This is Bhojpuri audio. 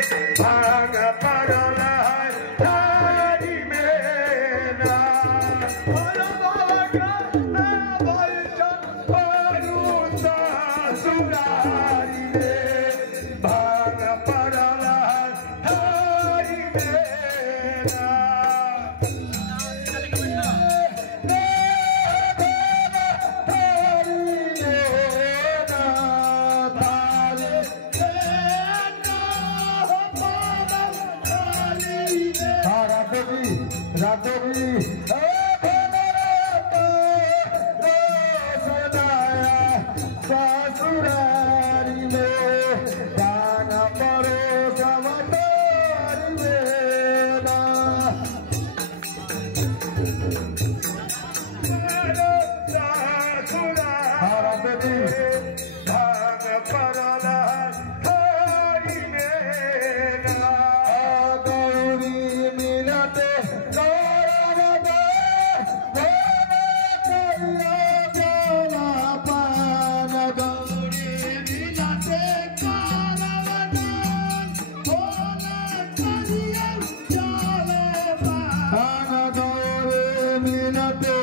भांगा परला हरि मेरा भोला बाबा का भजन करूं ससुरारी में भांगा परला हरि मेरा राधवी ससुरारी में गाना परो समतारी मेरा राधवी भाग परला हरि मेरा गौरी मिलते Minate